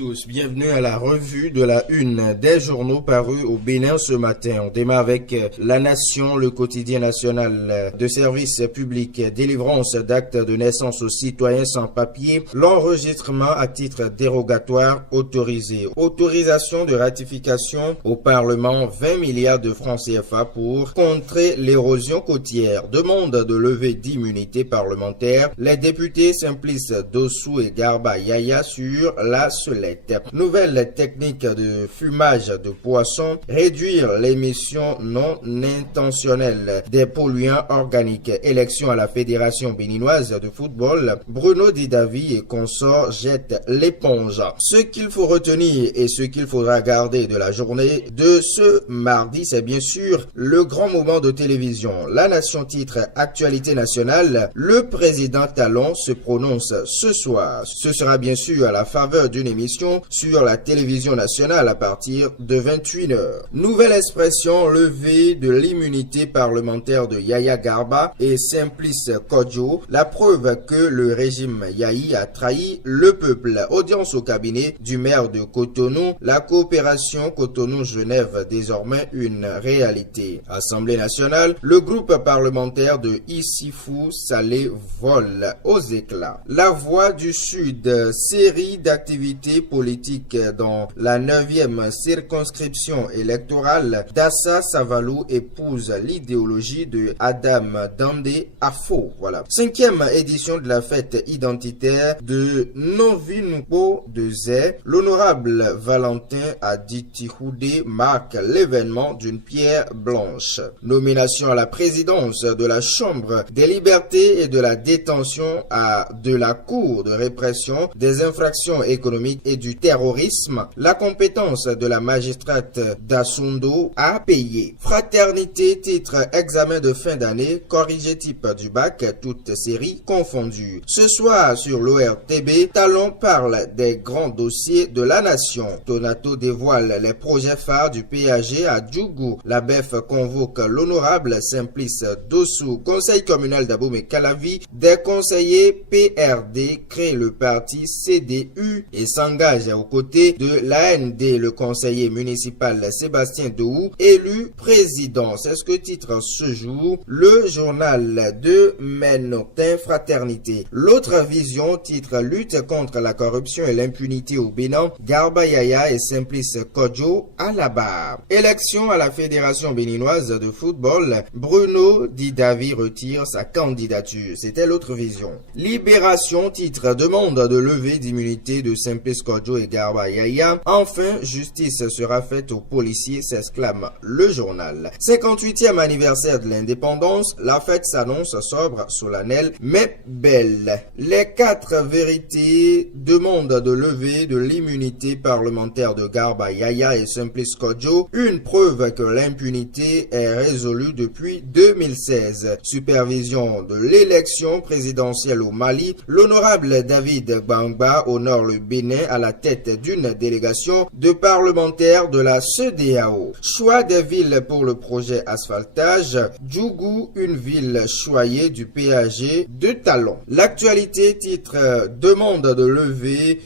tous, bienvenue à la revue de la une des journaux parus au Bénin ce matin. On démarre avec La Nation, le quotidien national de service public, délivrance d'actes de naissance aux citoyens sans papier, l'enregistrement à titre dérogatoire autorisé. Autorisation de ratification au Parlement, 20 milliards de francs CFA pour contrer l'érosion côtière. Demande de levée d'immunité parlementaire. Les députés Simplice Dossou et Garba Yaya sur la Selette. Nouvelle technique de fumage de poissons, réduire l'émission non intentionnelle des polluants organiques. Élection à la Fédération béninoise de football, Bruno Didavi et consorts jettent l'éponge. Ce qu'il faut retenir et ce qu'il faudra garder de la journée de ce mardi, c'est bien sûr le grand moment de télévision. La Nation titre Actualité nationale, le président Talon se prononce ce soir. Ce sera bien sûr à la faveur d'une émission sur la télévision nationale à partir de 21h. Nouvelle expression, levée de l'immunité parlementaire de Yaya Garba et Simplice Kodjo, la preuve que le régime Yahi a trahi le peuple. Audience au cabinet du maire de Cotonou, la coopération Cotonou-Genève désormais une réalité. Assemblée nationale, le groupe parlementaire de Issifou Salé vole aux éclats. La Voix du Sud, série d'activités politiques dans la 9e circonscription électorale. Dassa Savalou épouse l'idéologie de Adam Dandé Afo. Voilà. 5e édition de la fête identitaire de Novinupo de Zé. L'honorable Valentin Aditihoudé marque l'événement d'une pierre blanche. Nomination à la présidence de la Chambre des libertés et de la détention à de la Cour de répression des infractions économiques et du terrorisme. La compétence de la magistrate d'Asundo a payé. Fraternité, titre examen de fin d'année, corrigé type du bac, toutes séries confondues. Ce soir sur l'ORTB, Talon parle des grands dossiers de la nation. Tonato dévoile les projets phares du PAG à Djougou. La BEF convoque l'honorable Simplice Dossou. Conseil communal d'Abomey-Calavi, des conseillers PRD créent le parti CDU et s'engage aux côtés de l'AND. Le conseiller municipal Sébastien Dohou, élu président. C'est ce que titre ce jour le journal de Ménotin Fraternité. L'autre vision titre lutte contre la corruption et l'impunité au Bénin. Garba Yaya et Simplice Kodjo à la barre. Élection à la Fédération béninoise de football. Bruno Didavi retire sa candidature. C'était l'autre vision. Libération titre demande de levée d'immunité de Simplice Kodjo et Garba Yaya. Enfin, justice sera faite aux policiers, s'exclame le journal. 58e anniversaire de l'indépendance, la fête s'annonce sobre, solennelle, mais belle. Les 4 vérités demandent de lever de l'immunité parlementaire de Garba Yaya et Simplice Kodjo, une preuve que l'impunité est résolue depuis 2016. Supervision de l'élection présidentielle au Mali, l'honorable David Gbangba honore le Bénin à la tête d'une délégation de parlementaires de la CEDEAO. Choix des villes pour le projet asphaltage, Djougou, une ville choyée du PAG de Talon. L'actualité titre demande de lever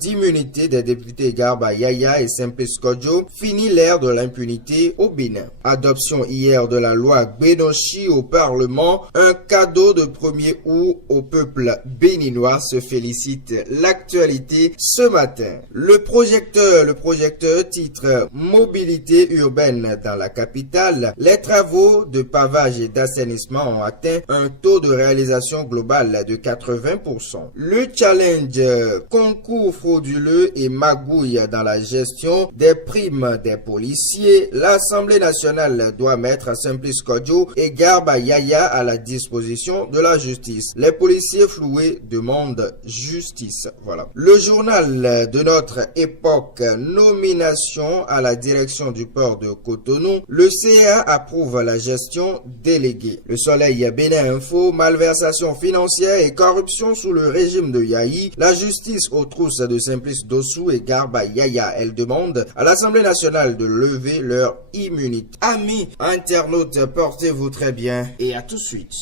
d'immunité des députés Garba Yaya et Simplice Kodjo, fini l'ère de l'impunité au Bénin. Adoption hier de la loi Gbenochi au Parlement, un cadeau de 1er août au peuple béninois, se félicite l'actualité ce matin. Le projecteur titre mobilité urbaine dans la capitale. Les travaux de pavage et d'assainissement ont atteint un taux de réalisation global de 80%. Le challenge concours frauduleux et magouille dans la gestion des primes des policiers. L'Assemblée nationale doit mettre Simplice Kodjo et Garba Yaya à la disposition de la justice. Les policiers floués demandent justice. Voilà. Le journal de notre époque, nomination à la direction du port de Cotonou. Le CA approuve la gestion déléguée. Le Soleil Bénin Info, malversation financière et corruption sous le régime de Yahi. La justice aux trousses de Simplice Dossou et Garba Yaya. Elle demande à l'Assemblée nationale de lever leur immunité. Amis internautes, portez-vous très bien et à tout de suite.